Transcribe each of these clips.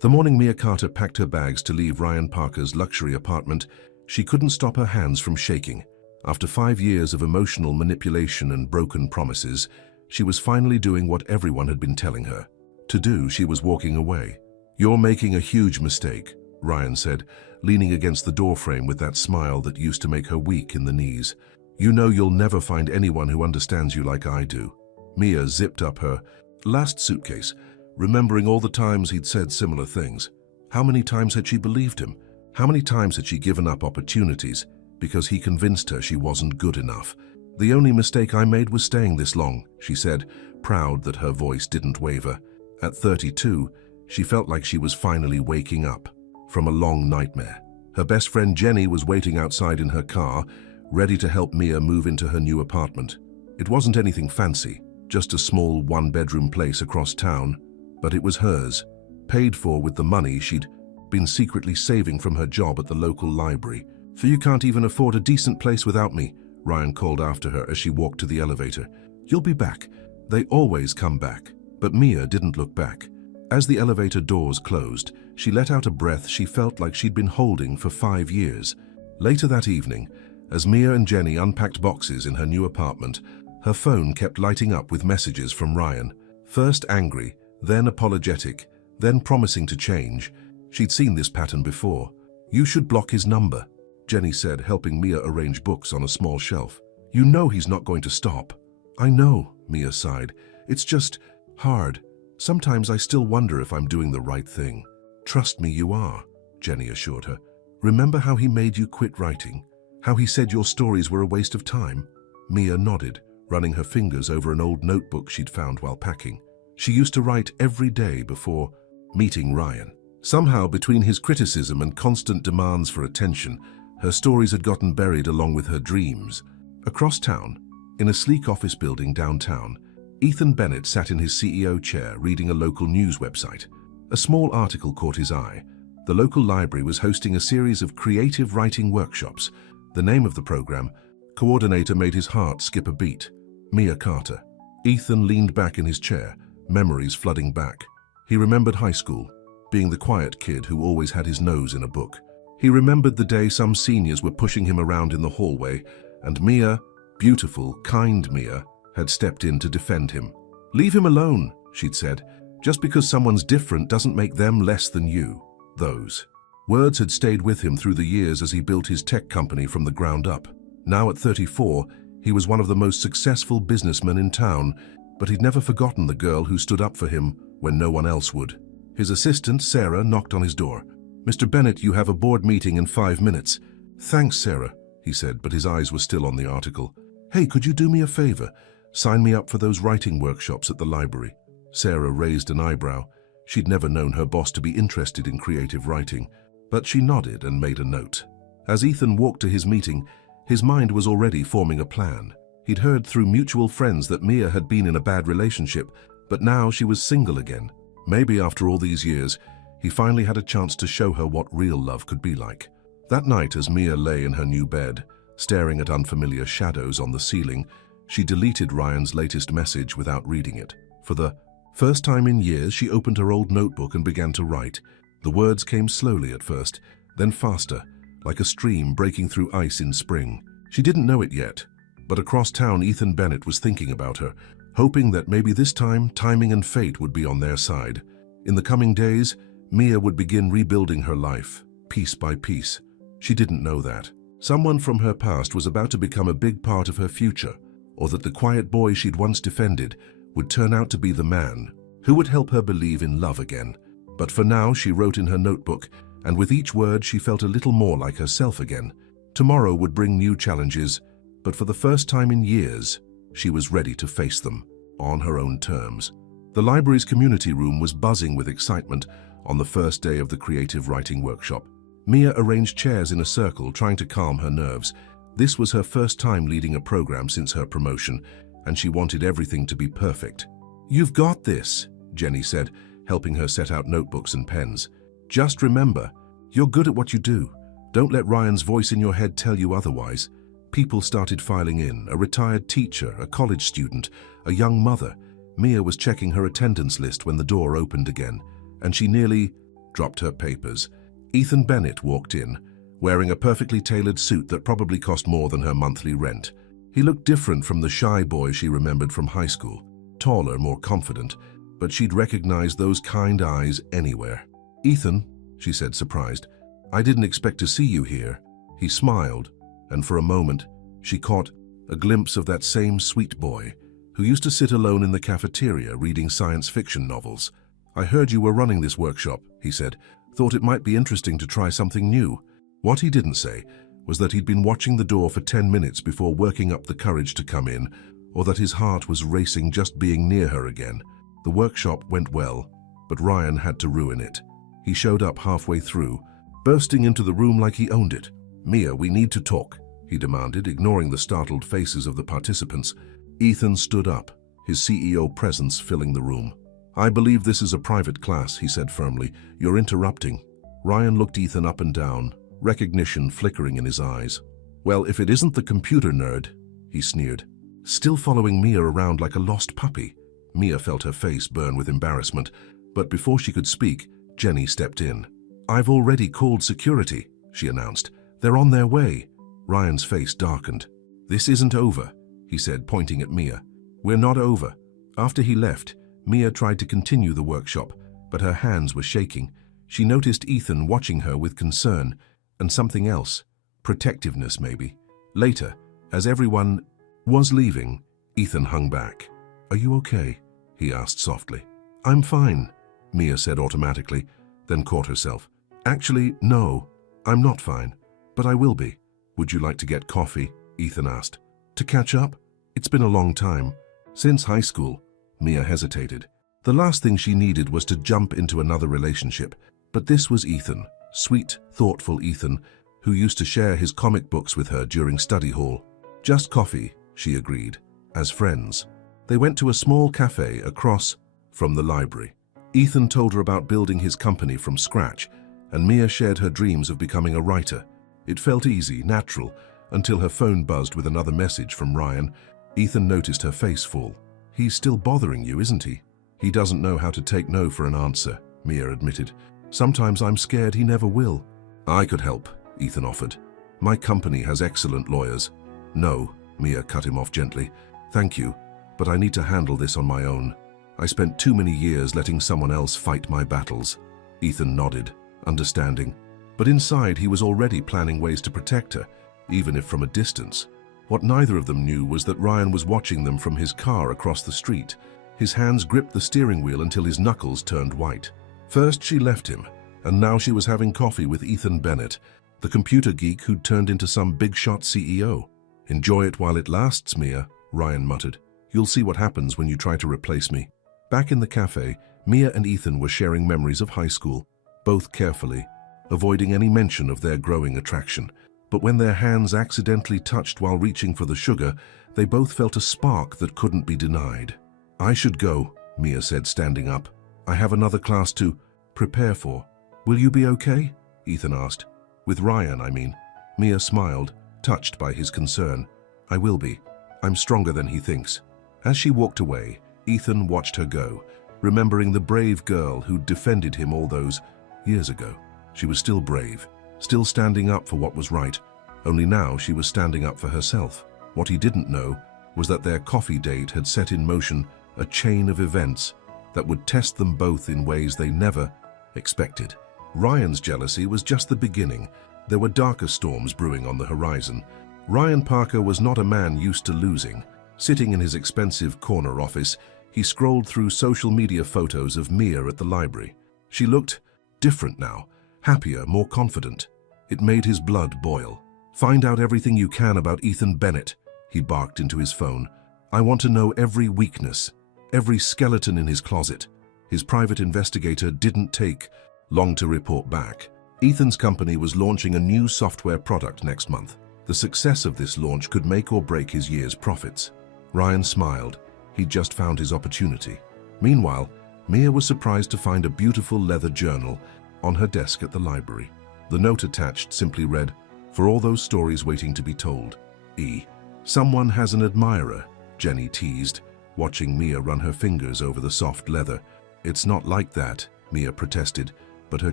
The morning Mia Carter packed her bags to leave Ryan Parker's luxury apartment, she couldn't stop her hands from shaking. After 5 years of emotional manipulation and broken promises, she was finally doing what everyone had been telling her to do. She was walking away. "You're making a huge mistake," Ryan said, leaning against the doorframe with that smile that used to make her weak in the knees. "You know you'll never find anyone who understands you like I do." Mia zipped up her last suitcase, remembering all the times he'd said similar things. How many times had she believed him? How many times had she given up opportunities because he convinced her she wasn't good enough? "The only mistake I made was staying this long," she said, proud that her voice didn't waver. At 32, she felt like she was finally waking up from a long nightmare. Her best friend Jenny was waiting outside in her car, ready to help Mia move into her new apartment. It wasn't anything fancy, just a small one-bedroom place across town, but it was hers, paid for with the money she'd been secretly saving from her job at the local library. "For you can't even afford a decent place without me," Ryan called after her as she walked to the elevator. "You'll be back." They always come back, but Mia didn't look back. As the elevator doors closed, she let out a breath she felt like she'd been holding for 5 years. Later that evening, as Mia and Jenny unpacked boxes in her new apartment, her phone kept lighting up with messages from Ryan. First angry, then apologetic, then promising to change. She'd seen this pattern before. "You should block his number," Jenny said, helping Mia arrange books on a small shelf. "You know he's not going to stop." "I know," Mia sighed. "It's just hard. Sometimes I still wonder if I'm doing the right thing." "Trust me, you are," Jenny assured her. "Remember how he made you quit writing? How he said your stories were a waste of time?" Mia nodded, running her fingers over an old notebook she'd found while packing. She used to write every day before meeting Ryan. Somehow, between his criticism and constant demands for attention, her stories had gotten buried along with her dreams. Across town, in a sleek office building downtown, Ethan Bennett sat in his CEO chair reading a local news website. A small article caught his eye. The local library was hosting a series of creative writing workshops. The name of the program, Coordinator, made his heart skip a beat. Mia Carter. Ethan leaned back in his chair, memories flooding back. He remembered high school, being the quiet kid who always had his nose in a book. He remembered the day some seniors were pushing him around in the hallway, and Mia, beautiful, kind Mia, had stepped in to defend him. "Leave him alone," she'd said. "Just because someone's different doesn't make them less than you." Those words had stayed with him through the years as he built his tech company from the ground up. Now at 34, he was one of the most successful businessmen in town, but he'd never forgotten the girl who stood up for him when no one else would. His assistant, Sarah, knocked on his door. "Mr. Bennett, you have a board meeting in 5 minutes." "Thanks, Sarah," he said, but his eyes were still on the article. "Hey, could you do me a favor? Sign me up for those writing workshops at the library." Sarah raised an eyebrow. She'd never known her boss to be interested in creative writing, but she nodded and made a note. As Ethan walked to his meeting, his mind was already forming a plan. He'd heard through mutual friends that Mia had been in a bad relationship, but now she was single again. Maybe after all these years, he finally had a chance to show her what real love could be like. That night, as Mia lay in her new bed, staring at unfamiliar shadows on the ceiling, she deleted Ryan's latest message without reading it. For the first time in years, she opened her old notebook and began to write. The words came slowly at first, then faster, like a stream breaking through ice in spring. She didn't know it yet, but across town Ethan Bennett was thinking about her, hoping that maybe this time timing and fate would be on their side. In the coming days, Mia would begin rebuilding her life, piece by piece. She didn't know that someone from her past was about to become a big part of her future, or that the quiet boy she'd once defended would turn out to be the man who would help her believe in love again. But for now, she wrote in her notebook, and with each word she felt a little more like herself again. Tomorrow would bring new challenges, but for the first time in years, she was ready to face them on her own terms. The library's community room was buzzing with excitement on the first day of the creative writing workshop. Mia arranged chairs in a circle, trying to calm her nerves. This was her first time leading a program since her promotion, and she wanted everything to be perfect. "You've got this," Jenny said, helping her set out notebooks and pens. "Just remember, you're good at what you do. Don't let Ryan's voice in your head tell you otherwise." People started filing in, a retired teacher, a college student, a young mother. Mia was checking her attendance list when the door opened again, and she nearly dropped her papers. Ethan Bennett walked in, wearing a perfectly tailored suit that probably cost more than her monthly rent. He looked different from the shy boy she remembered from high school, taller, more confident, but she'd recognize those kind eyes anywhere. "Ethan," she said, surprised, "I didn't expect to see you here." He smiled, and for a moment, she caught a glimpse of that same sweet boy who used to sit alone in the cafeteria reading science fiction novels. "I heard you were running this workshop," he said. "Thought it might be interesting to try something new." What he didn't say was that he'd been watching the door for 10 minutes before working up the courage to come in, or that his heart was racing just being near her again. The workshop went well, but Ryan had to ruin it. He showed up halfway through, bursting into the room like he owned it. "Mia, we need to talk," he demanded, ignoring the startled faces of the participants. Ethan stood up, his CEO presence filling the room. "I believe this is a private class," he said firmly. "You're interrupting." Ryan looked Ethan up and down, recognition flickering in his eyes. "Well, if it isn't the computer nerd," he sneered. "Still following Mia around like a lost puppy." Mia felt her face burn with embarrassment, but before she could speak, Jenny stepped in. "I've already called security," she announced. "They're on their way." Ryan's face darkened. "This isn't over," he said, pointing at Mia. "We're not over." After he left, Mia tried to continue the workshop, but her hands were shaking. She noticed Ethan watching her with concern, and something else, protectiveness maybe. Later, as everyone was leaving, Ethan hung back. "Are you okay?" he asked softly. "I'm fine," Mia said automatically, then caught herself. "Actually, no, I'm not fine, but I will be." "Would you like to get coffee?" Ethan asked. "To catch up? It's been a long time. Since high school." Mia hesitated. The last thing she needed was to jump into another relationship, but this was Ethan, sweet, thoughtful Ethan, who used to share his comic books with her during study hall. "Just coffee," she agreed, as friends. They went to a small cafe across from the library. Ethan told her about building his company from scratch, and Mia shared her dreams of becoming a writer. It felt easy, natural, until her phone buzzed with another message from Ryan. Ethan noticed her face fall. "He's still bothering you, isn't he?" "He doesn't know how to take no for an answer," Mia admitted. "Sometimes I'm scared he never will." "I could help," Ethan offered. "My company has excellent lawyers." "No," Mia cut him off gently. "Thank you, but I need to handle this on my own. I spent too many years letting someone else fight my battles." Ethan nodded, understanding. But inside he was already planning ways to protect her, even if from a distance. What neither of them knew was that Ryan was watching them from his car across the street. His hands gripped the steering wheel until his knuckles turned white. First she left him, and now she was having coffee with Ethan Bennett, the computer geek who'd turned into some big-shot CEO. "Enjoy it while it lasts, Mia," Ryan muttered. "You'll see what happens when you try to replace me." Back in the cafe, Mia and Ethan were sharing memories of high school, both carefully, avoiding any mention of their growing attraction. But when their hands accidentally touched while reaching for the sugar, they both felt a spark that couldn't be denied. "I should go," Mia said, standing up. "I have another class to prepare for." "Will you be okay?" Ethan asked. "With Ryan, I mean." Mia smiled, touched by his concern. "I will be. I'm stronger than he thinks." As she walked away, Ethan watched her go, remembering the brave girl who'd defended him all those years ago. She was still brave, still standing up for what was right, only now she was standing up for herself. What he didn't know was that their coffee date had set in motion a chain of events that would test them both in ways they never expected. Ryan's jealousy was just the beginning. There were darker storms brewing on the horizon. Ryan Parker was not a man used to losing. Sitting in his expensive corner office, he scrolled through social media photos of Mia at the library. She looked different now, happier, more confident. It made his blood boil. "Find out everything you can about Ethan Bennett," he barked into his phone. "I want to know every weakness, every skeleton in his closet." His private investigator didn't take long to report back. Ethan's company was launching a new software product next month. The success of this launch could make or break his year's profits. Ryan smiled. He'd just found his opportunity. Meanwhile, Mia was surprised to find a beautiful leather journal on her desk at the library. The note attached simply read, "For all those stories waiting to be told. E. Someone has an admirer," Jenny teased, watching Mia run her fingers over the soft leather. "It's not like that," Mia protested. but her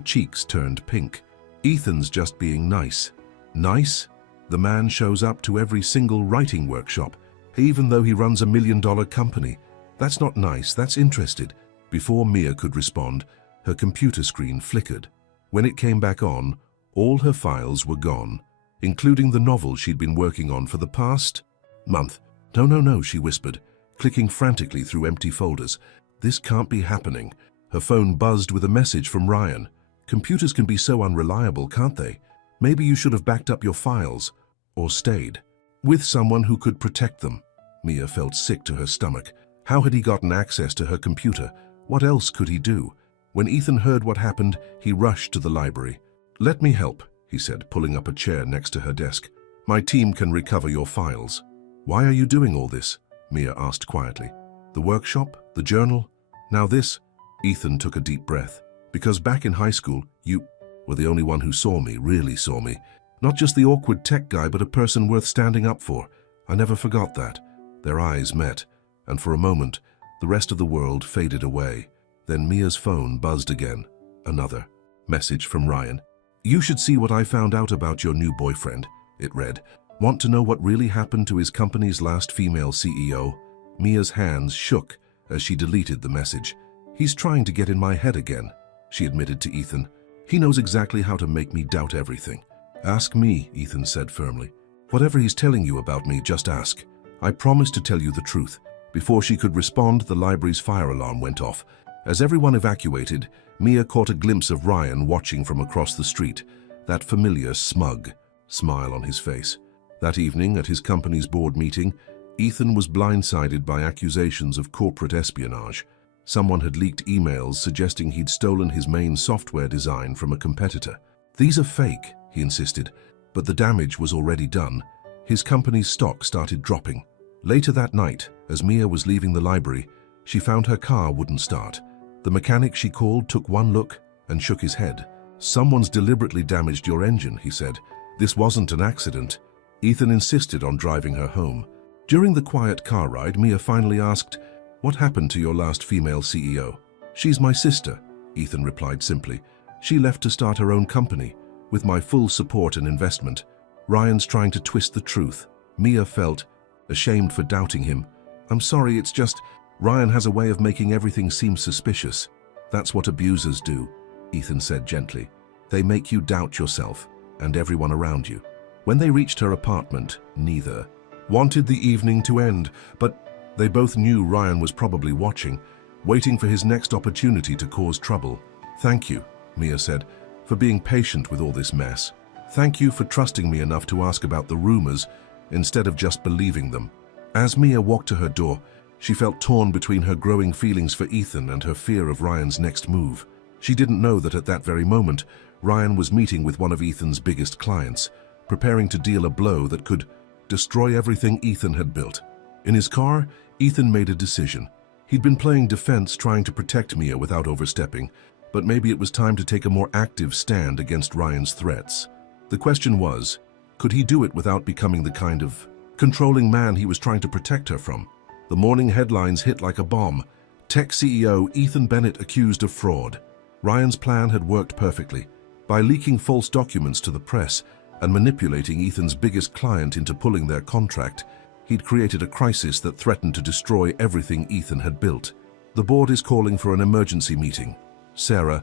cheeks turned pink. Ethan's just being nice. Nice? The man shows up to every single writing workshop, even though he runs $1 million company. That's not nice, that's interested. Before Mia could respond, her computer screen flickered. When it came back on, all her files were gone, including the novel she'd been working on for the past month. No, she whispered, clicking frantically through empty folders. This can't be happening. Her phone buzzed with a message from Ryan. Computers can be so unreliable, can't they? Maybe you should have backed up your files, or stayed with someone who could protect them. Mia felt sick to her stomach. How had he gotten access to her computer? What else could he do? When Ethan heard what happened, he rushed to the library. "Let me help," he said, pulling up a chair next to her desk. "My team can recover your files." "Why are you doing all this?" Mia asked quietly. "The workshop? The journal? Now this?" Ethan took a deep breath. "Because back in high school, you were the only one who saw me, really saw me. Not just the awkward tech guy, but a person worth standing up for. I never forgot that." Their eyes met, and for a moment, the rest of the world faded away. Then Mia's phone buzzed again. Another message from Ryan. "You should see what I found out about your new boyfriend," it read. "Want to know what really happened to his company's last female CEO?" Mia's hands shook as she deleted the message. "He's trying to get in my head again," she admitted to Ethan. "He knows exactly how to make me doubt everything." "Ask me," Ethan said firmly. "Whatever he's telling you about me, just ask. I promise to tell you the truth." Before she could respond, the library's fire alarm went off. As everyone evacuated, Mia caught a glimpse of Ryan watching from across the street, that familiar, smug smile on his face. That evening, at his company's board meeting, Ethan was blindsided by accusations of corporate espionage. Someone had leaked emails suggesting he'd stolen his main software design from a competitor. "These are fake," he insisted, but the damage was already done. His company's stock started dropping. Later that night, as Mia was leaving the library, she found her car wouldn't start. The mechanic she called took one look and shook his head. "Someone's deliberately damaged your engine," he said. "This wasn't an accident." Ethan insisted on driving her home. During the quiet car ride, Mia finally asked, "What happened to your last female CEO?" "She's my sister," Ethan replied simply. "She left to start her own company, with my full support and investment." Ryan's trying to twist the truth. Mia felt ashamed for doubting him. "I'm sorry, it's just Ryan has a way of making everything seem suspicious." "That's what abusers do," Ethan said gently. "They make you doubt yourself and everyone around you." When they reached her apartment, neither wanted the evening to end, but they both knew Ryan was probably watching, waiting for his next opportunity to cause trouble. "Thank you," Mia said, "for being patient with all this mess. Thank you for trusting me enough to ask about the rumors instead of just believing them." As Mia walked to her door, she felt torn between her growing feelings for Ethan and her fear of Ryan's next move. She didn't know that at that very moment, Ryan was meeting with one of Ethan's biggest clients, preparing to deal a blow that could destroy everything Ethan had built. In his car, Ethan made a decision. He'd been playing defense, trying to protect Mia without overstepping, but maybe it was time to take a more active stand against Ryan's threats. The question was, could he do it without becoming the kind of controlling man he was trying to protect her from? The morning headlines hit like a bomb. Tech CEO Ethan Bennett accused of fraud. Ryan's plan had worked perfectly. By leaking false documents to the press and manipulating Ethan's biggest client into pulling their contract, he'd created a crisis that threatened to destroy everything Ethan had built. "The board is calling for an emergency meeting," Sarah,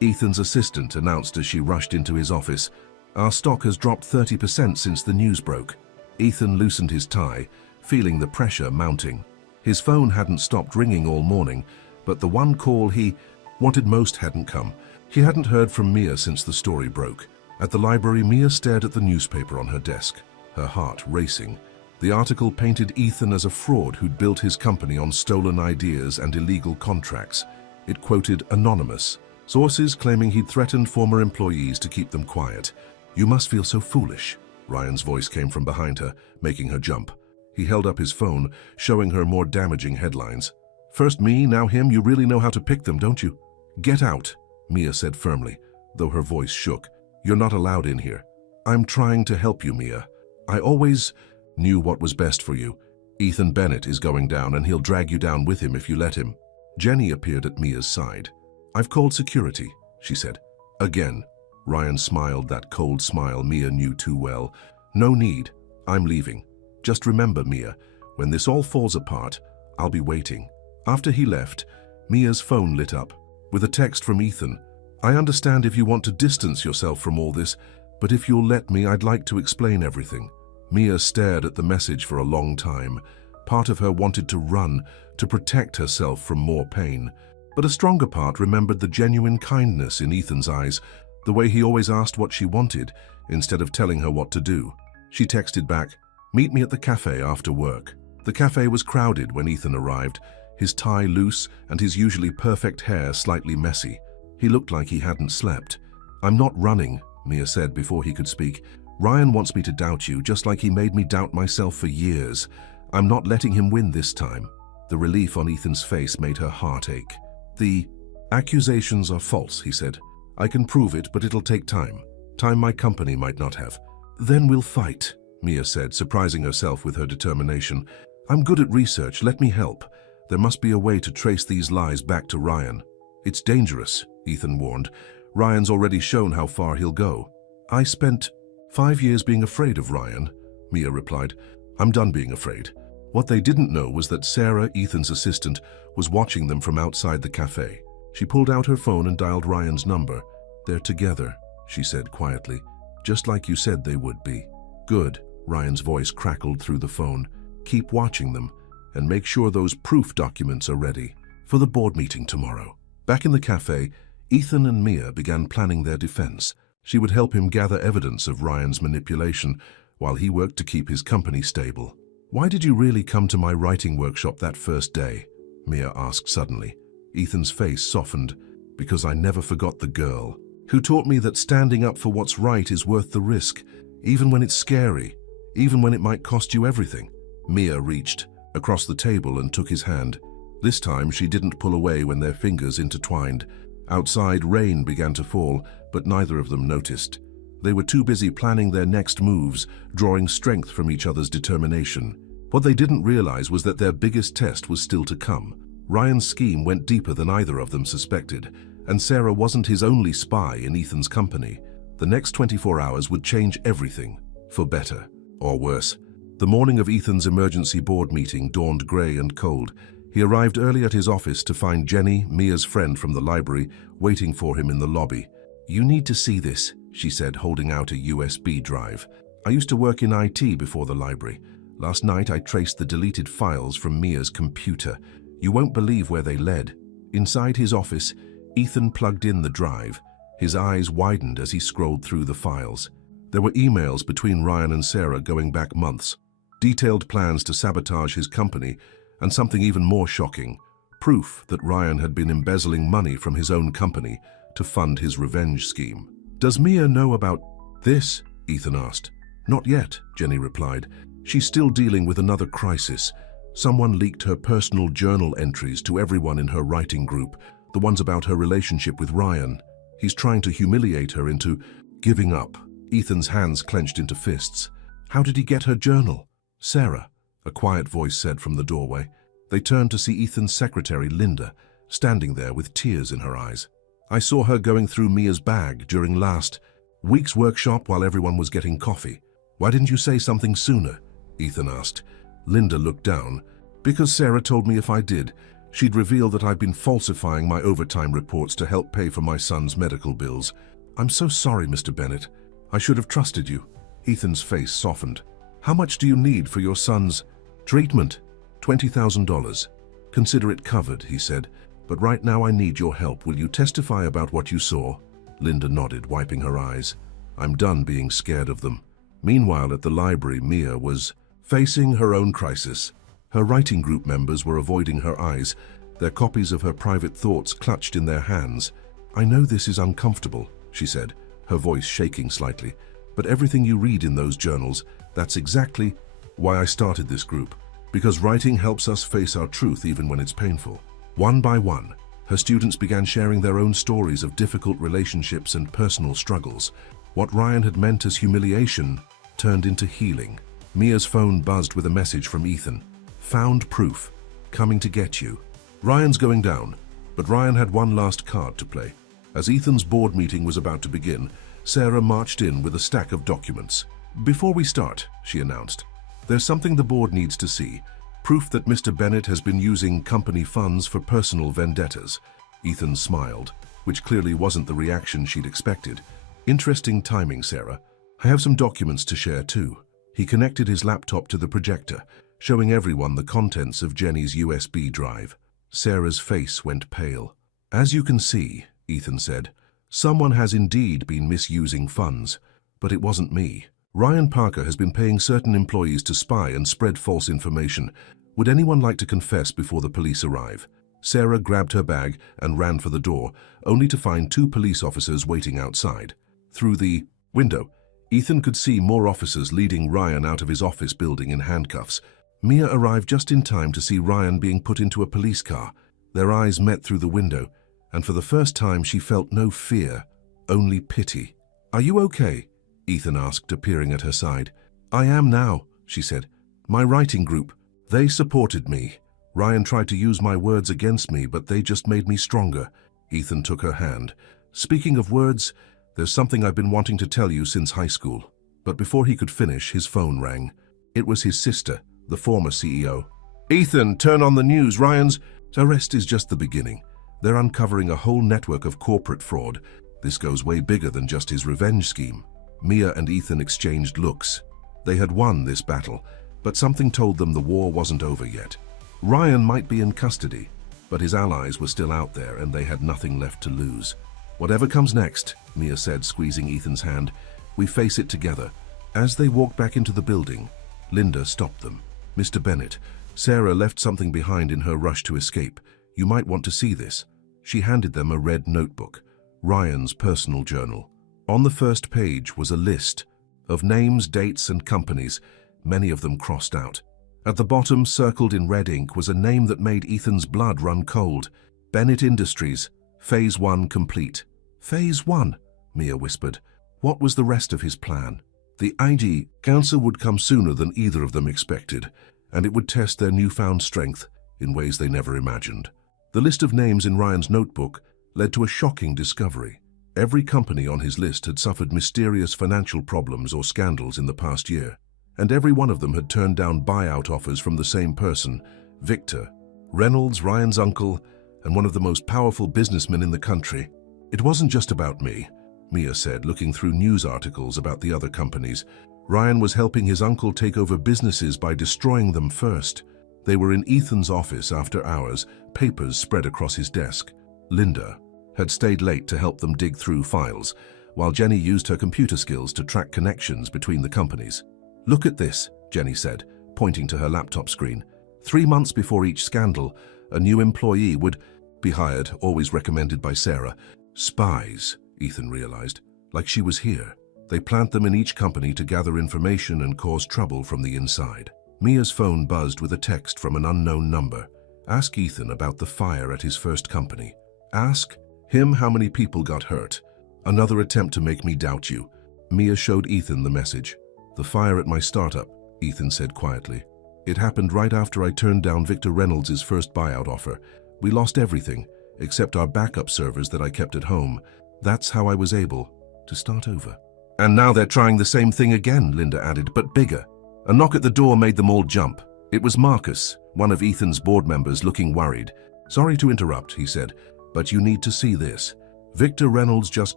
Ethan's assistant, announced as she rushed into his office. "Our stock has dropped 30% since the news broke." Ethan loosened his tie, feeling the pressure mounting. His phone hadn't stopped ringing all morning, but the one call he wanted most hadn't come. He hadn't heard from Mia since the story broke. At the library, Mia stared at the newspaper on her desk, her heart racing. The article painted Ethan as a fraud who'd built his company on stolen ideas and illegal contracts. It quoted anonymous sources claiming he'd threatened former employees to keep them quiet. "You must feel so foolish," Ryan's voice came from behind her, making her jump. He held up his phone, showing her more damaging headlines. "First me, now him, you really know how to pick them, don't you?" "Get out," Mia said firmly, though her voice shook. "You're not allowed in here." "I'm trying to help you, Mia. I always knew what was best for you. Ethan Bennett is going down, and he'll drag you down with him if you let him." Jenny appeared at Mia's side. "I've called security," she said. Again. Ryan smiled, that cold smile Mia knew too well. No need. I'm leaving. Just remember, Mia, when this all falls apart, I'll be waiting. After he left, Mia's phone lit up with a text from Ethan. I understand if you want to distance yourself from all this, but if you'll let me, I'd like to explain everything. Mia stared at the message for a long time. Part of her wanted to run, to protect herself from more pain. But a stronger part remembered the genuine kindness in Ethan's eyes, the way he always asked what she wanted, instead of telling her what to do. She texted back, "Meet me at the cafe after work." The cafe was crowded when Ethan arrived, his tie loose and his usually perfect hair slightly messy. He looked like he hadn't slept. "I'm not running," Mia said before he could speak. "Ryan wants me to doubt you, just like he made me doubt myself for years. I'm not letting him win this time." The relief on Ethan's face made her heart ache. "The accusations are false," he said. "I can prove it, but it'll take time. Time my company might not have." "Then we'll fight," Mia said, surprising herself with her determination. "I'm good at research, let me help. There must be a way to trace these lies back to Ryan." "It's dangerous," Ethan warned. "Ryan's already shown how far he'll go." "I spent 5 years being afraid of Ryan," Mia replied. "I'm done being afraid." What they didn't know was that Sarah, Ethan's assistant, was watching them from outside the cafe. She pulled out her phone and dialed Ryan's number. "They're together," she said quietly. "Just like you said they would be." "Good," Ryan's voice crackled through the phone. "Keep watching them, and make sure those proof documents are ready for the board meeting tomorrow." Back in the cafe, Ethan and Mia began planning their defense. She would help him gather evidence of Ryan's manipulation, while he worked to keep his company stable. "Why did you really come to my writing workshop that first day?" Mia asked suddenly. Ethan's face softened. "Because I never forgot the girl who taught me that standing up for what's right is worth the risk, even when it's scary, even when it might cost you everything." Mia reached across the table and took his hand. This time she didn't pull away when their fingers intertwined. Outside, rain began to fall, but neither of them noticed. They were too busy planning their next moves, drawing strength from each other's determination. What they didn't realize was that their biggest test was still to come. Ryan's scheme went deeper than either of them suspected, and Sarah wasn't his only spy in Ethan's company. The next 24 hours would change everything, for better or worse. The morning of Ethan's emergency board meeting dawned grey and cold. He arrived early at his office to find Jenny, Mia's friend from the library, waiting for him in the lobby. "You need to see this," she said, holding out a USB drive. "I used to work in IT before the library. Last night I traced the deleted files from Mia's computer. You won't believe where they led." Inside his office, Ethan plugged in the drive. His eyes widened as he scrolled through the files. There were emails between Ryan and Sarah going back months, detailed plans to sabotage his company, and something even more shocking, proof that Ryan had been embezzling money from his own company to fund his revenge scheme. "Does Mia know about this?" Ethan asked. "Not yet," Jenny replied. "She's still dealing with another crisis. Someone leaked her personal journal entries to everyone in her writing group, the ones about her relationship with Ryan. He's trying to humiliate her into giving up." Ethan's hands clenched into fists. "How did he get her journal?" "Sarah," a quiet voice said from the doorway. They turned to see Ethan's secretary, Linda, standing there with tears in her eyes. "I saw her going through Mia's bag during last week's workshop while everyone was getting coffee." "Why didn't you say something sooner?" Ethan asked. Linda looked down. "Because Sarah told me if I did, she'd reveal that I've been falsifying my overtime reports to help pay for my son's medical bills. I'm so sorry, Mr. Bennett. I should have trusted you." Ethan's face softened. "How much do you need for your son's treatment?" $20,000. "Consider it covered," he said. "But right now I need your help. Will you testify about what you saw?" Linda nodded, wiping her eyes. "I'm done being scared of them." Meanwhile, at the library, Mia was facing her own crisis. Her writing group members were avoiding her eyes, their copies of her private thoughts clutched in their hands. "I know this is uncomfortable," she said, her voice shaking slightly. "But everything you read in those journals, that's exactly why I started this group. Because writing helps us face our truth even when it's painful." One by one, her students began sharing their own stories of difficult relationships and personal struggles. What Ryan had meant as humiliation turned into healing. Mia's phone buzzed with a message from Ethan. "Found proof. Coming to get you." "Ryan's going down." But Ryan had one last card to play. As Ethan's board meeting was about to begin, Sarah marched in with a stack of documents. "Before we start," she announced, "there's something the board needs to see. Proof that Mr. Bennett has been using company funds for personal vendettas." Ethan smiled, which clearly wasn't the reaction she'd expected. "Interesting timing, Sarah. I have some documents to share too." He connected his laptop to the projector, showing everyone the contents of Jenny's USB drive. Sarah's face went pale. "As you can see," Ethan said, "someone has indeed been misusing funds, but it wasn't me. Ryan Parker has been paying certain employees to spy and spread false information. Would anyone like to confess before the police arrive?" Sarah grabbed her bag and ran for the door, only to find 2 police officers waiting outside. Through the window, Ethan could see more officers leading Ryan out of his office building in handcuffs. Mia arrived just in time to see Ryan being put into a police car. Their eyes met through the window, and for the first time she felt no fear, only pity. "Are you okay?" Ethan asked, appearing at her side. "I am now," she said. "My writing group. They supported me. Ryan tried to use my words against me, but they just made me stronger." Ethan took her hand. "Speaking of words, there's something I've been wanting to tell you since high school." But before he could finish, his phone rang. It was his sister, the former CEO. "Ethan, turn on the news. Ryan's arrest is just the beginning. They're uncovering a whole network of corporate fraud. This goes way bigger than just his revenge scheme." Mia and Ethan exchanged looks. They had won this battle, but something told them the war wasn't over yet. Ryan might be in custody, but his allies were still out there and they had nothing left to lose. "Whatever comes next," Mia said, squeezing Ethan's hand, "we face it together." As they walked back into the building, Linda stopped them. "Mr. Bennett, Sarah left something behind in her rush to escape. You might want to see this." She handed them a red notebook, Ryan's personal journal. On the first page was a list of names, dates, and companies, many of them crossed out. At the bottom, circled in red ink, was a name that made Ethan's blood run cold. "Bennett Industries, Phase 1 complete." "Phase 1?" Mia whispered. What was the rest of his plan? The IG Council would come sooner than either of them expected, and it would test their newfound strength in ways they never imagined. The list of names in Ryan's notebook led to a shocking discovery. Every company on his list had suffered mysterious financial problems or scandals in the past year, and every one of them had turned down buyout offers from the same person, Victor Reynolds, Ryan's uncle, and one of the most powerful businessmen in the country. "It wasn't just about me," Mia said, looking through news articles about the other companies. "Ryan was helping his uncle take over businesses by destroying them first." They were in Ethan's office after hours, papers spread across his desk. Linda had stayed late to help them dig through files, while Jenny used her computer skills to track connections between the companies. "Look at this," Jenny said, pointing to her laptop screen. 3 months before each scandal, a new employee would be hired, always recommended by Sarah. Spies, Ethan realized, like she was here. They plant them in each company to gather information and cause trouble from the inside. Mia's phone buzzed with a text from an unknown number. "Ask Ethan about the fire at his first company. Ask him how many people got hurt. Another attempt to make me doubt you." Mia showed Ethan the message. "The fire at my startup," Ethan said quietly. "It happened right after I turned down Victor Reynolds' first buyout offer. We lost everything, except our backup servers that I kept at home. That's how I was able to start over." "And now they're trying the same thing again," Linda added, "but bigger." A knock at the door made them all jump. It was Marcus, one of Ethan's board members, looking worried. "Sorry to interrupt," he said, "but you need to see this. Victor Reynolds just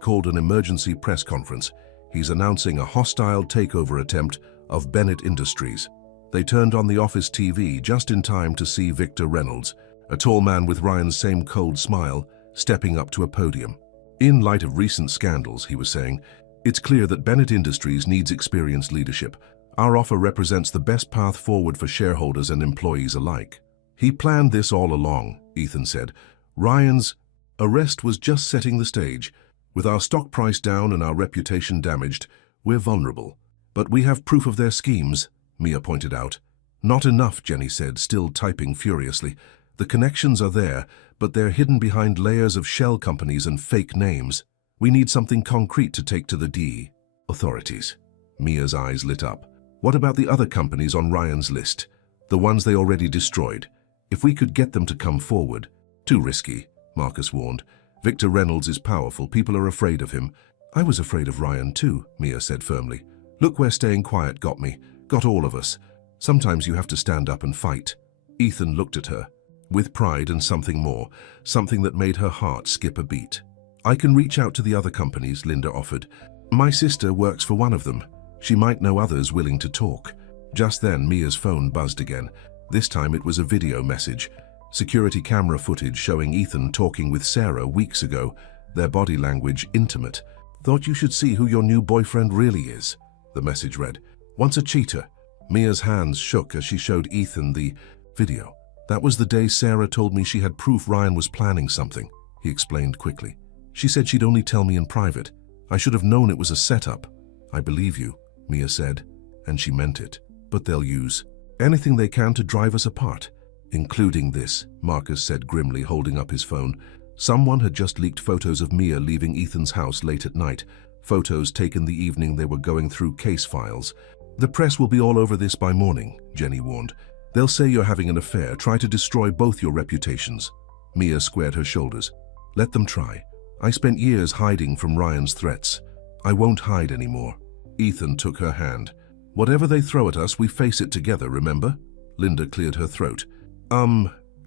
called an emergency press conference. He's announcing a hostile takeover attempt of Bennett Industries." They turned on the office TV just in time to see Victor Reynolds, a tall man with Ryan's same cold smile, stepping up to a podium. "In light of recent scandals," he was saying, "it's clear that Bennett Industries needs experienced leadership. Our offer represents the best path forward for shareholders and employees alike." "He planned this all along," Ethan said. "Ryan's arrest was just setting the stage. With our stock price down and our reputation damaged, we're vulnerable. But we have proof of their schemes," Mia pointed out. "Not enough," Jenny said, still typing furiously. "The connections are there, but they're hidden behind layers of shell companies and fake names. We need something concrete to take to the D authorities." Mia's eyes lit up. "What about the other companies on Ryan's list? The ones they already destroyed? If we could get them to come forward." "Too risky," Marcus warned. Victor Reynolds is powerful. People are afraid of him. I was afraid of Ryan too, Mia said firmly. Look where staying quiet got me. Got all of us. Sometimes you have to stand up and fight. Ethan looked at her, with pride and something more, something that made her heart skip a beat. I can reach out to the other companies, Linda offered. My sister works for one of them. She might know others willing to talk. Just then, Mia's phone buzzed again. This time it was a video message. Security camera footage showing Ethan talking with Sarah weeks ago, their body language intimate. Thought you should see who your new boyfriend really is, the message read. Once a cheater. Mia's hands shook as she showed Ethan the video. That was the day Sarah told me she had proof Ryan was planning something, he explained quickly. She said she'd only tell me in private. I should have known it was a setup. I believe you, Mia said, and she meant it. But they'll use anything they can to drive us apart. Including this, Marcus said grimly, holding up his phone. Someone had just leaked photos of Mia leaving Ethan's house late at night, photos taken the evening they were going through case files. The press will be all over this by morning, Jenny warned. They'll say you're having an affair, try to destroy both your reputations. Mia squared her shoulders. Let them try. I spent years hiding from Ryan's threats. I won't hide anymore. Ethan took her hand. Whatever they throw at us, we face it together, remember? Linda cleared her throat.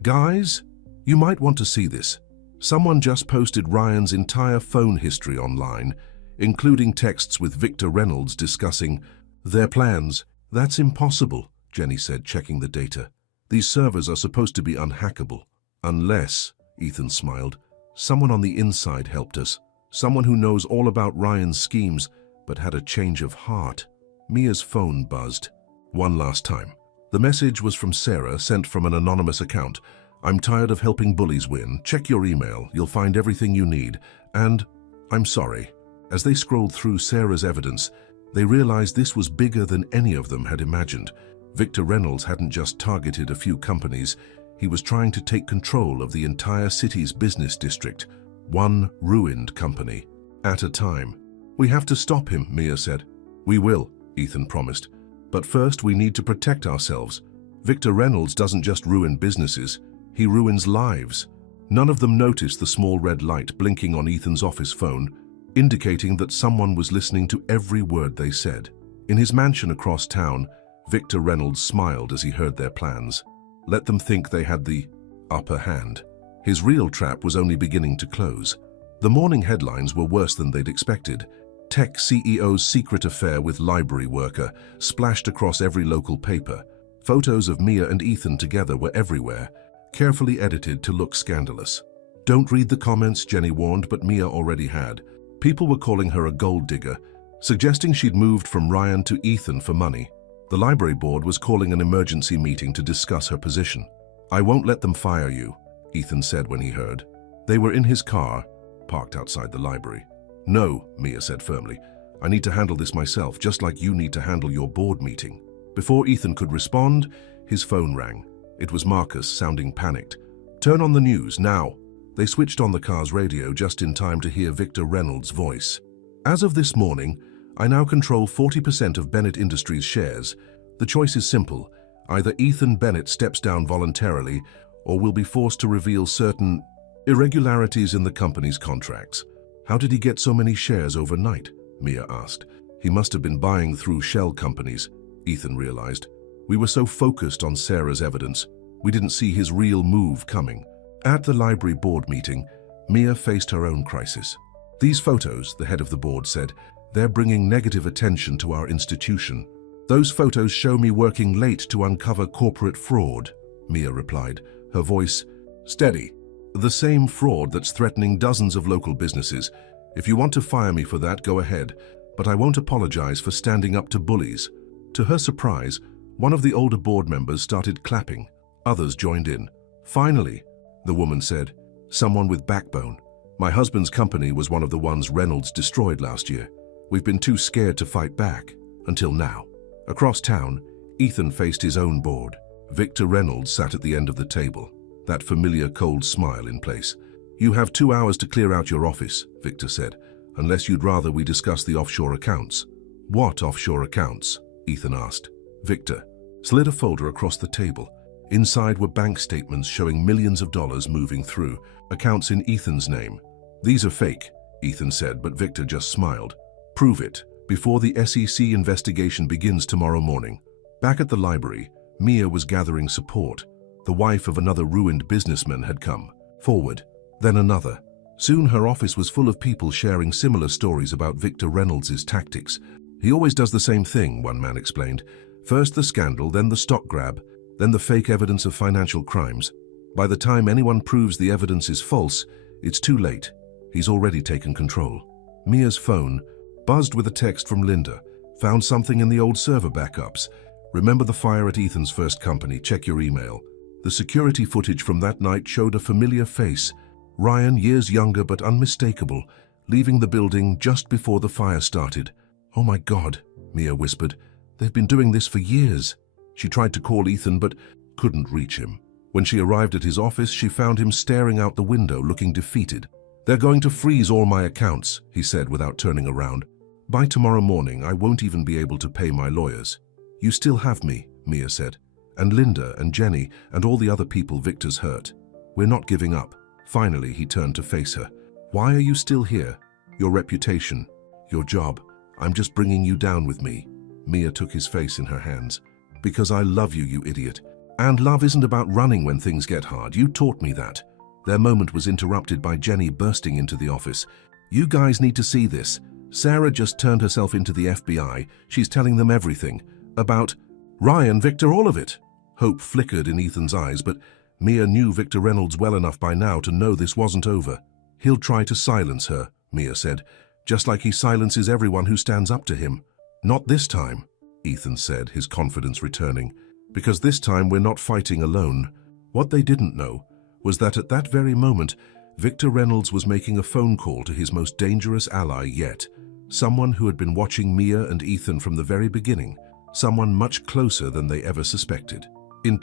Guys? You might want to see this. Someone just posted Ryan's entire phone history online, including texts with Victor Reynolds discussing their plans. That's impossible, Jenny said, checking the data. These servers are supposed to be unhackable. Unless, Ethan smiled, someone on the inside helped us. Someone who knows all about Ryan's schemes, but had a change of heart. Mia's phone buzzed. One last time. The message was from Sarah, sent from an anonymous account. I'm tired of helping bullies win. Check your email. You'll find everything you need. And I'm sorry. As they scrolled through Sarah's evidence, they realized this was bigger than any of them had imagined. Victor Reynolds hadn't just targeted a few companies. He was trying to take control of the entire city's business district. One ruined company at a time. We have to stop him, Mia said. We will, Ethan promised. But first we need to protect ourselves. Victor Reynolds doesn't just ruin businesses, he ruins lives. None of them noticed the small red light blinking on Ethan's office phone, indicating that someone was listening to every word they said. In his mansion across town, Victor Reynolds smiled as he heard their plans. Let them think they had the upper hand. His real trap was only beginning to close. The morning headlines were worse than they'd expected. Tech CEO's secret affair with library worker splashed across every local paper. Photos of Mia and Ethan together were everywhere, carefully edited to look scandalous. Don't read the comments, Jenny warned, but Mia already had. People were calling her a gold digger, suggesting she'd moved from Ryan to Ethan for money. The library board was calling an emergency meeting to discuss her position. I won't let them fire you, Ethan said when he heard. They were in his car, parked outside the library. No, Mia said firmly. I need to handle this myself, just like you need to handle your board meeting. Before Ethan could respond, his phone rang. It was Marcus, sounding panicked. Turn on the news, now. They switched on the car's radio just in time to hear Victor Reynolds' voice. As of this morning, I now control 40% of Bennett Industries shares. The choice is simple. Either Ethan Bennett steps down voluntarily, or will be forced to reveal certain irregularities in the company's contracts. How did he get so many shares overnight? Mia asked. He must have been buying through shell companies, Ethan realized. We were so focused on Sarah's evidence, we didn't see his real move coming. At the library board meeting, Mia faced her own crisis. These photos, the head of the board said, they're bringing negative attention to our institution. Those photos show me working late to uncover corporate fraud, Mia replied, her voice steady. The same fraud that's threatening dozens of local businesses. If you want to fire me for that, go ahead, but I won't apologize for standing up to bullies. To her surprise, one of the older board members started clapping. Others joined in. Finally, the woman said, someone with backbone. My husband's company was one of the ones Reynolds destroyed last year. We've been too scared to fight back, until now. Across town, Ethan faced his own board. Victor Reynolds sat at the end of the table, that familiar cold smile in place. You have 2 hours to clear out your office, Victor said, unless you'd rather we discuss the offshore accounts. What offshore accounts? Ethan asked. Victor slid a folder across the table. Inside were bank statements showing millions of dollars moving through, accounts in Ethan's name. "These are fake," Ethan said, but Victor just smiled. "Prove it, before the SEC investigation begins tomorrow morning." Back at the library, Mia was gathering support. The wife of another ruined businessman had come forward, then another. Soon her office was full of people sharing similar stories about Victor Reynolds' tactics. "He always does the same thing," one man explained. "First the scandal, then the stock grab, then the fake evidence of financial crimes. By the time anyone proves the evidence is false, it's too late. He's already taken control." Mia's phone buzzed with a text from Linda. "Found something in the old server backups. Remember the fire at Ethan's first company? Check your email." The security footage from that night showed a familiar face. Ryan, years younger but unmistakable, leaving the building just before the fire started. "Oh my God," Mia whispered. "They've been doing this for years." She tried to call Ethan but couldn't reach him. When she arrived at his office, she found him staring out the window, looking defeated. "They're going to freeze all my accounts," he said without turning around. "By tomorrow morning, I won't even be able to pay my lawyers." "You still have me," Mia said. "And Linda and Jenny and all the other people Victor's hurt. We're not giving up." Finally, he turned to face her. "Why are you still here? Your reputation, your job. I'm just bringing you down with me." Mia took his face in her hands. "Because I love you, you idiot. And love isn't about running when things get hard. You taught me that." Their moment was interrupted by Jenny bursting into the office. "You guys need to see this. Sarah just turned herself into the FBI. She's telling them everything. About Ryan, Victor, all of it." Hope flickered in Ethan's eyes, but Mia knew Victor Reynolds well enough by now to know this wasn't over. "He'll try to silence her," Mia said, "just like he silences everyone who stands up to him." "Not this time," Ethan said, his confidence returning. "Because this time we're not fighting alone." What they didn't know was that at that very moment, Victor Reynolds was making a phone call to his most dangerous ally yet. Someone who had been watching Mia and Ethan from the very beginning. Someone much closer than they ever suspected. In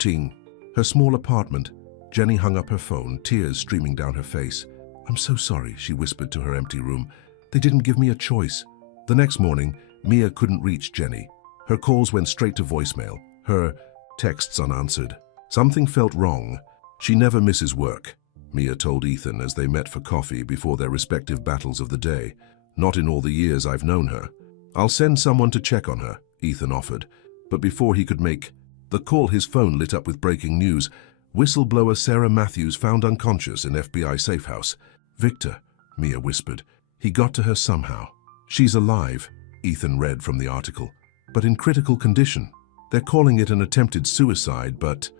her small apartment, Jenny hung up her phone, tears streaming down her face. "I'm so sorry," she whispered to her empty room. "They didn't give me a choice." The next morning, Mia couldn't reach Jenny. Her calls went straight to voicemail, her texts unanswered. Something felt wrong. "She never misses work," Mia told Ethan as they met for coffee before their respective battles of the day. "Not in all the years I've known her." "I'll send someone to check on her," Ethan offered. But before he could make the call, his phone lit up with breaking news. Whistleblower Sarah Matthews found unconscious in FBI safe house. "Victor," Mia whispered. "He got to her somehow." "She's alive," Ethan read from the article, "but in critical condition. They're calling it an attempted suicide, but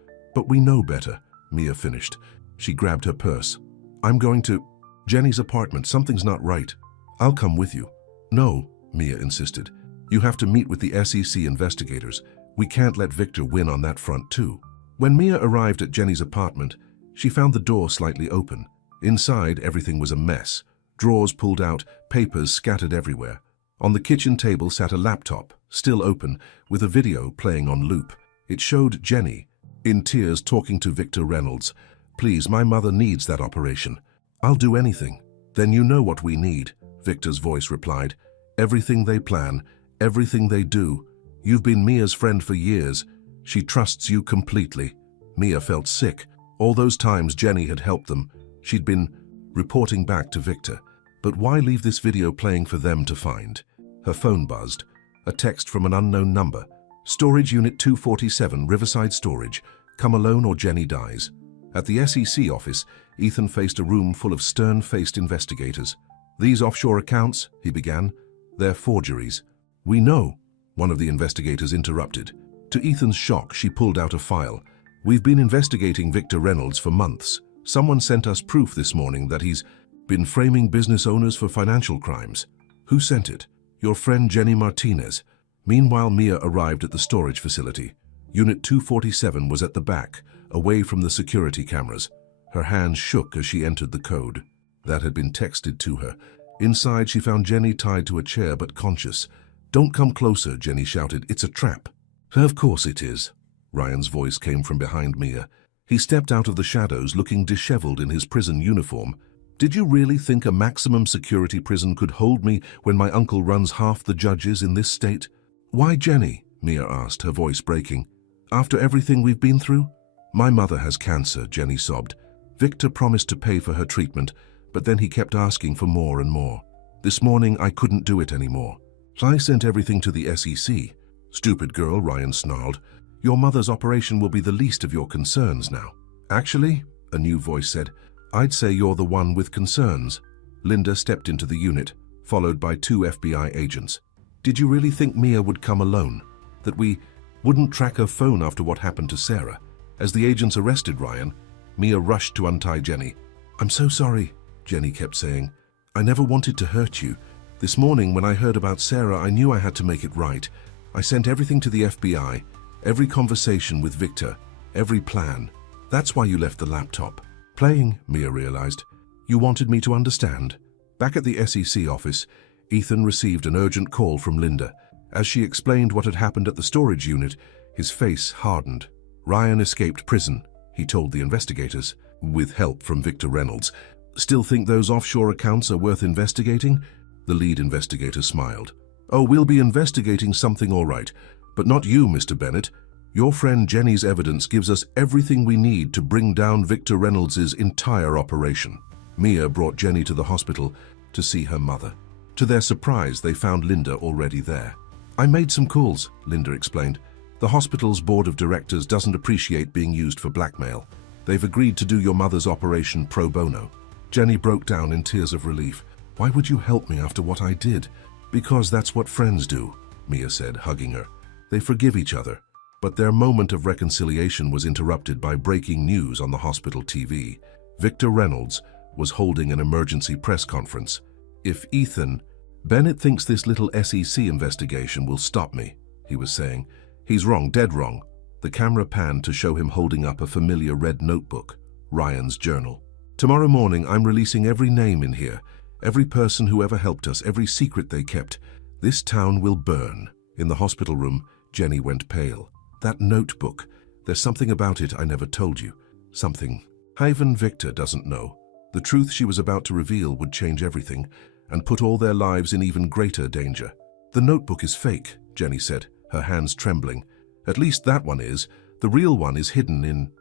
we know better," Mia finished. She grabbed her purse. "I'm going to Jenny's apartment. Something's not right." "I'll come with you." "No," Mia insisted. "You have to meet with the SEC investigators. We can't let Victor win on that front, too." When Mia arrived at Jenny's apartment, she found the door slightly open. Inside, everything was a mess. Drawers pulled out, papers scattered everywhere. On the kitchen table sat a laptop, still open, with a video playing on loop. It showed Jenny, in tears, talking to Victor Reynolds. "Please, my mother needs that operation." "I'll do anything." "Then you know what we need," Victor's voice replied. "Everything they plan, everything they do. You've been Mia's friend for years. She trusts you completely." Mia felt sick. All those times Jenny had helped them, she'd been reporting back to Victor. But why leave this video playing for them to find? Her phone buzzed. A text from an unknown number. "Storage Unit 247, Riverside Storage. Come alone or Jenny dies." At the SEC office, Ethan faced a room full of stern-faced investigators. "These offshore accounts," he began, "they're forgeries." "We know," one of the investigators interrupted. To Ethan's shock, she pulled out a file. "We've been investigating Victor Reynolds for months. Someone sent us proof this morning that he's been framing business owners for financial crimes." "Who sent it?" "Your friend Jenny Martinez." Meanwhile, Mia arrived at the storage facility. Unit 247 was at the back, away from the security cameras. Her hands shook as she entered the code. That had been texted to her. Inside, she found Jenny tied to a chair but conscious. "Don't come closer," Jenny shouted. "It's a trap." "Of course it is." Ryan's voice came from behind Mia. He stepped out of the shadows, looking disheveled in his prison uniform. "Did you really think a maximum security prison could hold me when my uncle runs half the judges in this state?" "Why Jenny?" Mia asked, her voice breaking. "After everything we've been through?" "My mother has cancer," Jenny sobbed. "Victor promised to pay for her treatment, but then he kept asking for more and more. This morning I couldn't do it anymore. So I sent everything to the SEC. Stupid girl, Ryan snarled. Your mother's operation will be the least of your concerns now. Actually, a new voice said, I'd say you're the one with concerns. Linda stepped into the unit, followed by 2 FBI agents. Did you really think Mia would come alone? That we wouldn't track her phone after what happened to Sarah? As the agents arrested Ryan, Mia rushed to untie Jenny. I'm so sorry, Jenny kept saying. I never wanted to hurt you. This morning when I heard about Sarah, I knew I had to make it right. I sent everything to the FBI, every conversation with Victor, every plan. That's why you left the laptop. Playing, Mia realized. You wanted me to understand. Back at the SEC office, Ethan received an urgent call from Linda. As she explained what had happened at the storage unit, his face hardened. Ryan escaped prison, he told the investigators, with help from Victor Reynolds. Still think those offshore accounts are worth investigating? The lead investigator smiled. Oh, we'll be investigating something all right, but not you, Mr. Bennett. Your friend Jenny's evidence gives us everything we need to bring down Victor Reynolds' entire operation. Mia brought Jenny to the hospital to see her mother. To their surprise, they found Linda already there. I made some calls, Linda explained. The hospital's board of directors doesn't appreciate being used for blackmail. They've agreed to do your mother's operation pro bono. Jenny broke down in tears of relief. Why would you help me after what I did? Because that's what friends do, Mia said, hugging her. They forgive each other. But their moment of reconciliation was interrupted by breaking news on the hospital TV. Victor Reynolds was holding an emergency press conference. If Ethan, Bennett thinks this little SEC investigation will stop me, he was saying. He's wrong, dead wrong. The camera panned to show him holding up a familiar red notebook, Ryan's journal. Tomorrow morning, I'm releasing every name in here, every person who ever helped us, every secret they kept. This town will burn. In the hospital room, Jenny went pale. That notebook, there's something about it I never told you. Something even Victor doesn't know. The truth she was about to reveal would change everything and put all their lives in even greater danger. The notebook is fake, Jenny said, her hands trembling. At least that one is. The real one is hidden in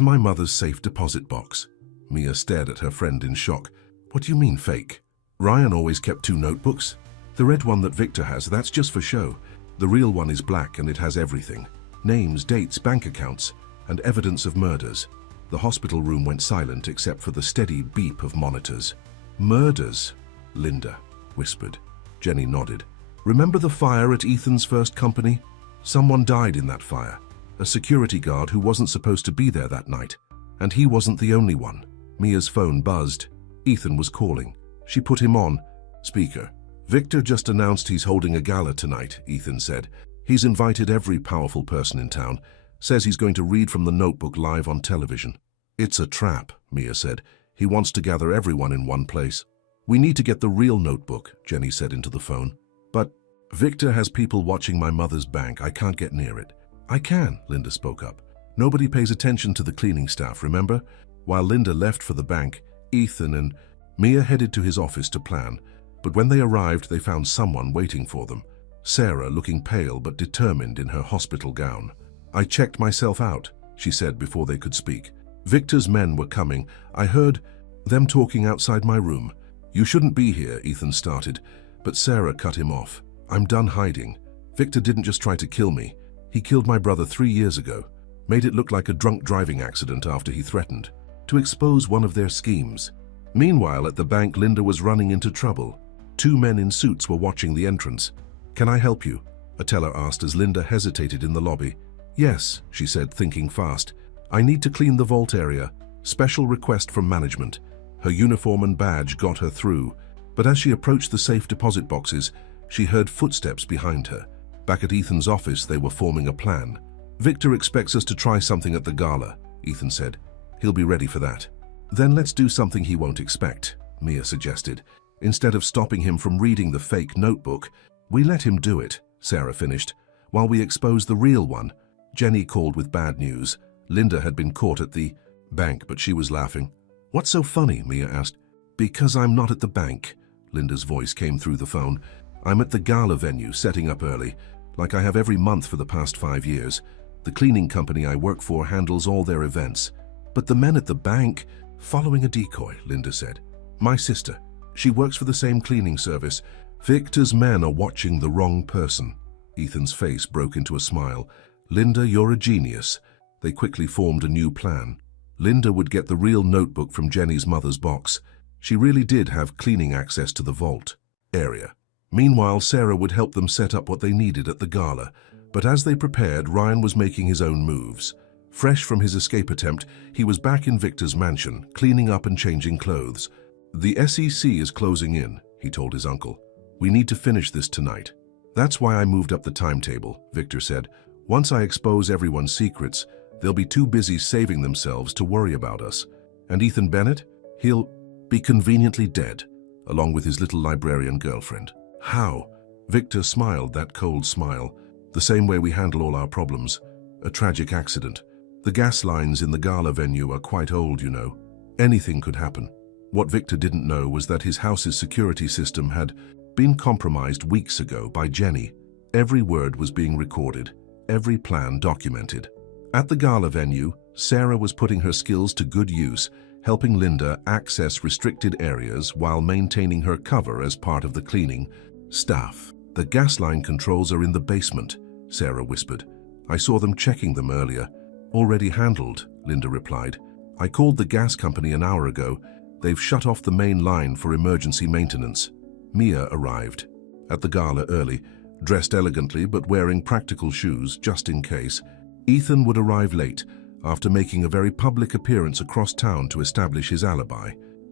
my mother's safe deposit box. Mia stared at her friend in shock. What do you mean fake? Ryan always kept 2 notebooks. The red one that Victor has, that's just for show. The real one is black and it has everything. Names, dates, bank accounts, and evidence of murders. The hospital room went silent except for the steady beep of monitors. Murders, Linda whispered. Jenny nodded. Remember the fire at Ethan's first company? Someone died in that fire. A security guard who wasn't supposed to be there that night. And he wasn't the only one. Mia's phone buzzed. Ethan was calling. She put him on speaker. Victor just announced he's holding a gala tonight, Ethan said. He's invited every powerful person in town. Says he's going to read from the notebook live on television. It's a trap, Mia said. He wants to gather everyone in one place. We need to get the real notebook, Jenny said into the phone. But Victor has people watching my mother's bank. I can't get near it. I can, Linda spoke up. Nobody pays attention to the cleaning staff, remember? While Linda left for the bank, Ethan and Mia headed to his office to plan. But when they arrived, they found someone waiting for them. Sarah, looking pale but determined in her hospital gown. I checked myself out, she said before they could speak. Victor's men were coming. I heard them talking outside my room. You shouldn't be here, Ethan started, but Sarah cut him off. I'm done hiding. Victor didn't just try to kill me. He killed my brother 3 years ago. Made it look like a drunk driving accident after he threatened to expose one of their schemes. Meanwhile, at the bank, Linda was running into trouble. 2 men in suits were watching the entrance. Can I help you? A teller asked as Linda hesitated in the lobby. Yes, she said, thinking fast. I need to clean the vault area. Special request from management. Her uniform and badge got her through, but as she approached the safe deposit boxes, she heard footsteps behind her. Back at Ethan's office, they were forming a plan. Victor expects us to try something at the gala, Ethan said. He'll be ready for that. Then let's do something he won't expect, Mia suggested. Instead of stopping him from reading the fake notebook, we let him do it, Sarah finished, while we expose the real one. Jenny called with bad news. Linda had been caught at the bank, but she was laughing. What's so funny? Mia asked. Because I'm not at the bank, Linda's voice came through the phone. I'm at the gala venue, setting up early, like I have every month for the past 5 years. The cleaning company I work for handles all their events. But the men at the bank, following a decoy, Linda said. My sister. She works for the same cleaning service. Victor's men are watching the wrong person. Ethan's face broke into a smile. Linda, you're a genius. They quickly formed a new plan. Linda would get the real notebook from Jenny's mother's box. She really did have cleaning access to the vault area. Meanwhile, Sarah would help them set up what they needed at the gala. But as they prepared, Ryan was making his own moves. Fresh from his escape attempt, he was back in Victor's mansion, cleaning up and changing clothes. The SEC is closing in, he told his uncle. We need to finish this tonight. That's why I moved up the timetable, Victor said. Once I expose everyone's secrets, they'll be too busy saving themselves to worry about us. And Ethan Bennett? He'll be conveniently dead, along with his little librarian girlfriend. How? Victor smiled that cold smile. The same way we handle all our problems. A tragic accident. The gas lines in the gala venue are quite old, you know. Anything could happen. What Victor didn't know was that his house's security system had been compromised weeks ago by Jenny. Every word was being recorded, every plan documented. At the gala venue, Sarah was putting her skills to good use, helping Linda access restricted areas while maintaining her cover as part of the cleaning staff. The gas line controls are in the basement, Sarah whispered. I saw them checking them earlier. Already handled, Linda replied. I called the gas company an hour ago. They've shut off the main line for emergency maintenance. Mia arrived at the gala early, dressed elegantly but wearing practical shoes just in case. Ethan would arrive late, after making a very public appearance across town to establish his alibi.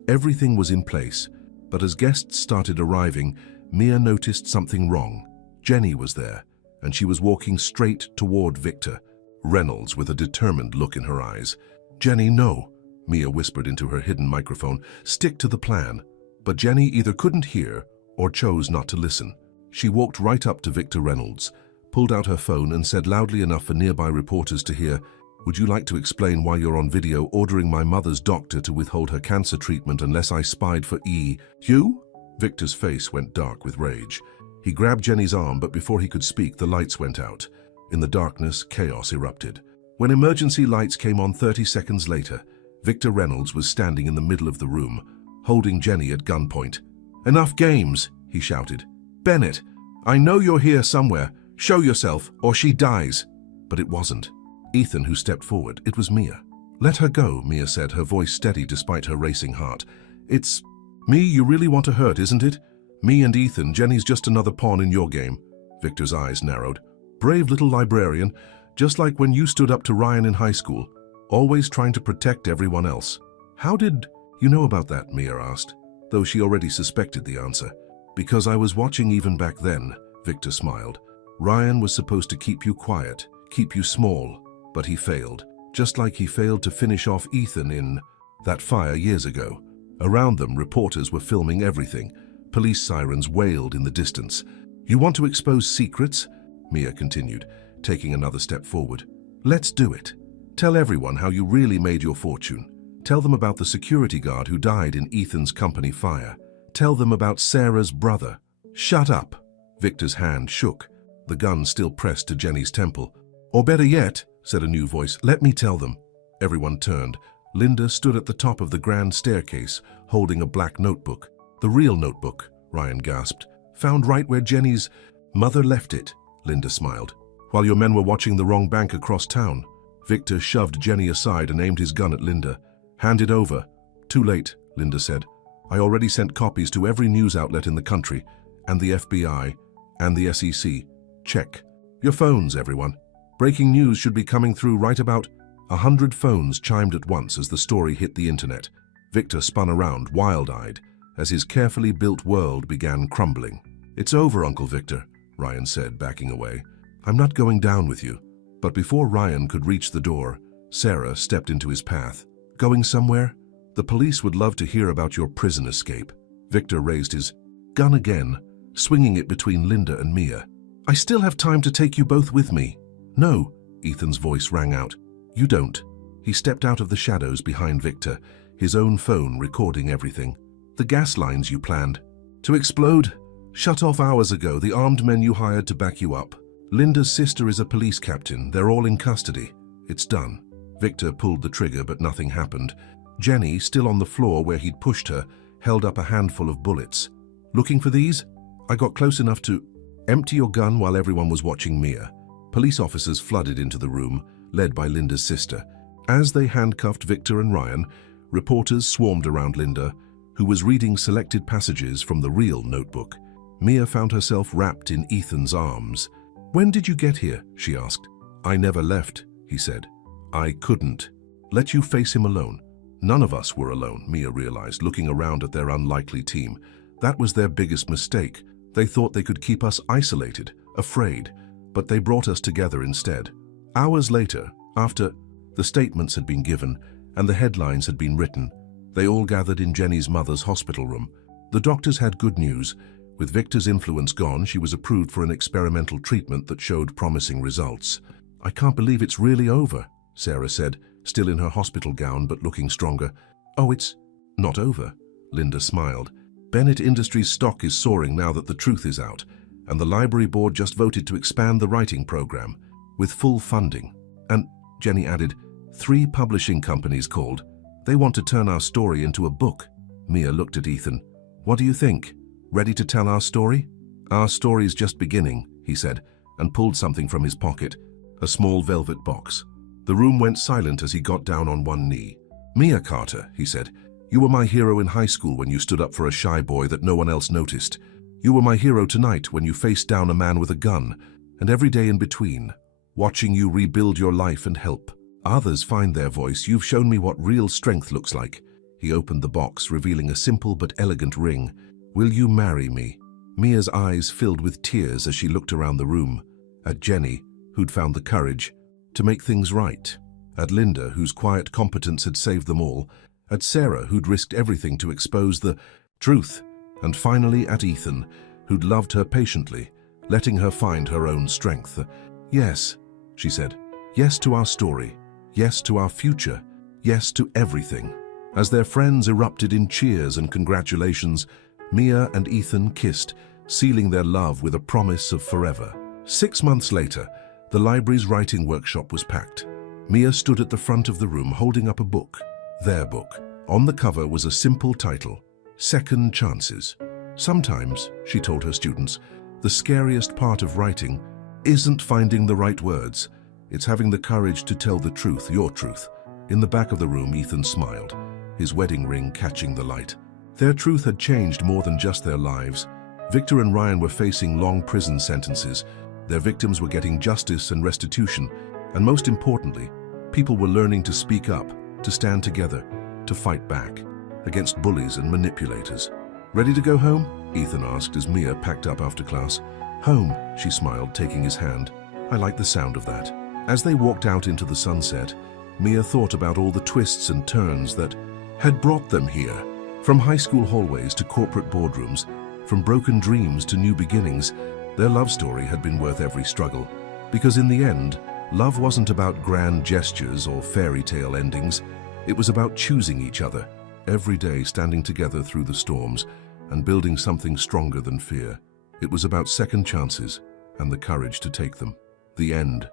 Everything was in place, but as guests started arriving, Mia noticed something wrong. Jenny was there, and she was walking straight toward Victor Reynolds with a determined look in her eyes. Jenny, no, Mia whispered into her hidden microphone. Stick to the plan. But Jenny either couldn't hear or chose not to listen. She walked right up to Victor Reynolds, pulled out her phone and said loudly enough for nearby reporters to hear, would you like to explain why you're on video ordering my mother's doctor to withhold her cancer treatment unless I spied for you? Victor's face went dark with rage. He grabbed Jenny's arm, but before he could speak, the lights went out. In the darkness, chaos erupted. When emergency lights came on 30 seconds later, Victor Reynolds was standing in the middle of the room, holding Jenny at gunpoint. Enough games, he shouted. Bennett, I know you're here somewhere. Show yourself, or she dies. But it wasn't. Ethan, who stepped forward, it was Mia. Let her go, Mia said, her voice steady despite her racing heart. It's me you really want to hurt, isn't it? Me and Ethan, Jenny's just another pawn in your game. Victor's eyes narrowed. Brave little librarian, just like when you stood up to Ryan in high school, always trying to protect everyone else. How did you know about that, Mia asked, though she already suspected the answer. Because I was watching even back then, Victor smiled. Ryan was supposed to keep you quiet, keep you small, but he failed, just like he failed to finish off Ethan in that fire years ago. Around them, reporters were filming everything. Police sirens wailed in the distance. You want to expose secrets? Mia continued, taking another step forward. Let's do it. Tell everyone how you really made your fortune. Tell them about the security guard who died in Ethan's company fire. Tell them about Sarah's brother. Shut up. Victor's hand shook, the gun still pressed to Jenny's temple. Or better yet, said a new voice, let me tell them. Everyone turned. Linda stood at the top of the grand staircase, holding a black notebook. The real notebook, Ryan gasped. Found right where Jenny's mother left it, Linda smiled. While your men were watching the wrong bank across town. Victor shoved Jenny aside and aimed his gun at Linda. Hand it over. Too late, Linda said. I already sent copies to every news outlet in the country, and the FBI, and the SEC. Check. Your phones, everyone. Breaking news should be coming through right about 100 phones chimed at once as the story hit the internet. Victor spun around, wild-eyed, as his carefully built world began crumbling. It's over, Uncle Victor, Ryan said, backing away. I'm not going down with you. But before Ryan could reach the door, Sarah stepped into his path. Going somewhere? The police would love to hear about your prison escape. Victor raised his gun again, swinging it between Linda and Mia. I still have time to take you both with me. No, Ethan's voice rang out. You don't. He stepped out of the shadows behind Victor, his own phone recording everything. The gas lines you planned to explode? Shut off hours ago, the armed men you hired to back you up. Linda's sister is a police captain. They're all in custody. It's done. Victor pulled the trigger, but nothing happened. Jenny, still on the floor where he'd pushed her, held up a handful of bullets. "Looking for these?" "I got close enough to—" "Empty your gun while everyone was watching Mia." Police officers flooded into the room, led by Linda's sister. As they handcuffed Victor and Ryan, reporters swarmed around Linda, who was reading selected passages from the real notebook. Mia found herself wrapped in Ethan's arms. "When did you get here?" she asked. "I never left," he said. "I couldn't let you face him alone." None of us were alone, Mia realized, looking around at their unlikely team. That was their biggest mistake. They thought they could keep us isolated, afraid, but they brought us together instead. Hours later, after the statements had been given and the headlines had been written, they all gathered in Jenny's mother's hospital room. The doctors had good news. With Victor's influence gone, she was approved for an experimental treatment that showed promising results. "I can't believe it's really over," Sarah said, still in her hospital gown but looking stronger. "Oh, it's not over," Linda smiled. "Bennett Industries' stock is soaring now that the truth is out, and the library board just voted to expand the writing program with full funding. And," Jenny added, 3 publishing companies called. "They want to turn our story into a book." Mia looked at Ethan. "What do you think? Ready to tell our story?" "Our story's just beginning," he said, and pulled something from his pocket, a small velvet box. The room went silent as he got down on one knee. "Mia Carter," he said, "you were my hero in high school when you stood up for a shy boy that no one else noticed. You were my hero tonight when you faced down a man with a gun, and every day in between, watching you rebuild your life and help others find their voice. You've shown me what real strength looks like." He opened the box, revealing a simple but elegant ring. "Will you marry me?" Mia's eyes filled with tears as she looked around the room, at Jenny, who'd found the courage to make things right, at Linda, whose quiet competence had saved them all, at Sarah, who'd risked everything to expose the truth, and finally at Ethan, who'd loved her patiently, letting her find her own strength. "Yes," she said. "Yes to our story. Yes to our future. Yes to everything." As their friends erupted in cheers and congratulations, Mia and Ethan kissed, sealing their love with a promise of forever. 6 months later, the library's writing workshop was packed. Mia stood at the front of the room holding up a book, their book. On the cover was a simple title, Second Chances. "Sometimes," she told her students, "the scariest part of writing isn't finding the right words. It's having the courage to tell the truth, your truth." In the back of the room, Ethan smiled, his wedding ring catching the light. Their truth had changed more than just their lives. Victor and Ryan were facing long prison sentences. Their victims were getting justice and restitution. And most importantly, people were learning to speak up, to stand together, to fight back against bullies and manipulators. "Ready to go home?" Ethan asked as Mia packed up after class. "Home," she smiled, taking his hand. "I like the sound of that." As they walked out into the sunset, Mia thought about all the twists and turns that had brought them here. From high school hallways to corporate boardrooms, from broken dreams to new beginnings, their love story had been worth every struggle. Because in the end, love wasn't about grand gestures or fairy tale endings. It was about choosing each other, every day standing together through the storms and building something stronger than fear. It was about second chances and the courage to take them. The end.